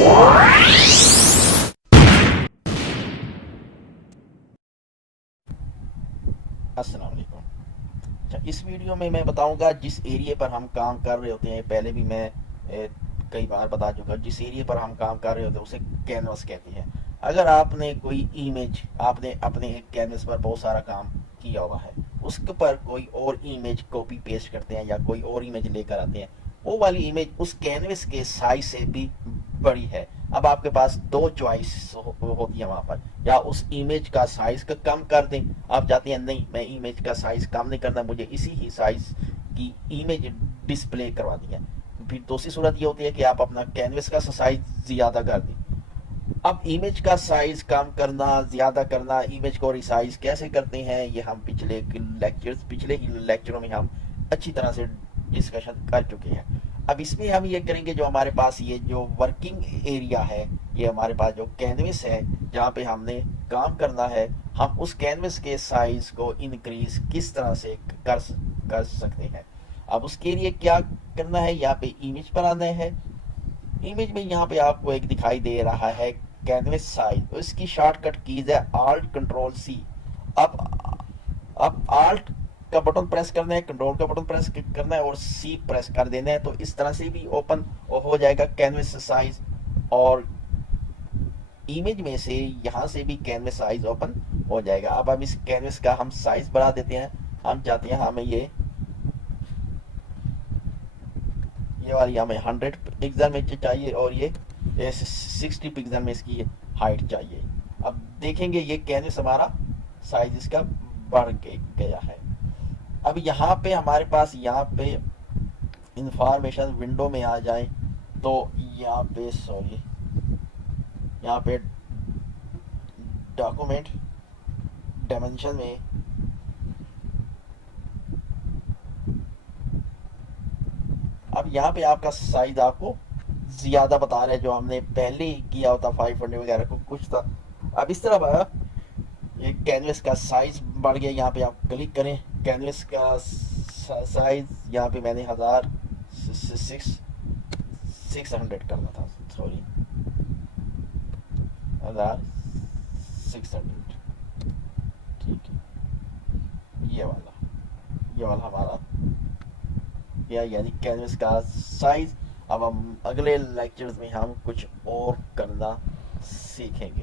अस्सलाम वालेकुम। अच्छा, इस वीडियो में मैं बताऊंगा जिस एरिया पर हम काम कर रहे होते हैं, पहले भी मैं कई बार बता चुका, जिस एरिया पर हम काम कर रहे होते हैं उसे कैनवस कहते हैं। अगर आपने कोई इमेज, आपने अपने एक कैनवस पर बहुत सारा काम किया हुआ है, उसके पर कोई और इमेज कॉपी पेस्ट करते हैं या कोई और इमेज लेकर आते हैं, वो वाली इमेज उस कैनवस के साइज से भी बड़ी है। अब आपके पास दो चॉइस होती है वहां पर, या उस इमेज का साइज का कम कर दें। आप चाहते हैं नहीं, मैं इमेज का साइज कम नहीं करना, मुझे इसी ही साइज की इमेज डिस्प्ले करवा दी है। फिर दूसरी सूरत ये होती है कि आप अपना कैनवस का साइज ज्यादा कर दें। अब इमेज का साइज कम करना, ज्यादा करना, इमेज को रिसाइज कैसे करते हैं, ये हम पिछले ही लेक्चरों में हम अच्छी तरह से डिस्कशन कर चुके हैं। अब इसमें हम ये करेंगे, जो हमारे पास ये जो वर्किंग एरिया है, ये हमारे पास जो कैनवस है जहाँ पे हमने काम करना है, हम उस कैनवस के साइज को इंक्रीज किस तरह से कर सकते हैं। अब उसके लिए क्या करना है, यहाँ पे इमेज पर आना है। इमेज में यहाँ पे आपको एक दिखाई दे रहा है कैनवस साइज, तो इसकी शॉर्टकट कीज है Alt Control C। अब अब Alt का बटन प्रेस करना है, कंट्रोल का बटन प्रेस करना है और C प्रेस कर देना है, तो इस तरह से भी ओपन हो जाएगा कैनवस साइज। और इमेज में से यहाँ से भी कैनवस साइज ओपन हो जाएगा। अब हम इस कैनवस का हम साइज बढ़ा देते हैं। हम चाहते हैं हमें ये वाली हमें 100 पिक्सल में चाहिए और ये 60 पिक्सल में इसकी हाइट चाहिए। अब देखेंगे ये कैनवस हमारा साइज इसका बढ़ गया है। अब यहाँ पे हमारे पास, यहाँ पे इंफॉर्मेशन विंडो में आ जाए तो यहाँ पे यहाँ पे डॉक्यूमेंट डायमेंशन में अब यहाँ पे आपका साइज आपको ज्यादा बता रहा है, जो हमने पहले ही किया होता 500 वगैरह को कुछ था। अब इस तरह ये कैनवस का साइज बढ़ गया। यहाँ पे आप क्लिक करें, कैनवस का साइज यहाँ पे मैंने 600 करना था, सॉरी 1600। ठीक है, ये वाला हमारा या यानी कैनवस का साइज। अब हम अगले लेक्चर्स में हम कुछ और करना सीखेंगे।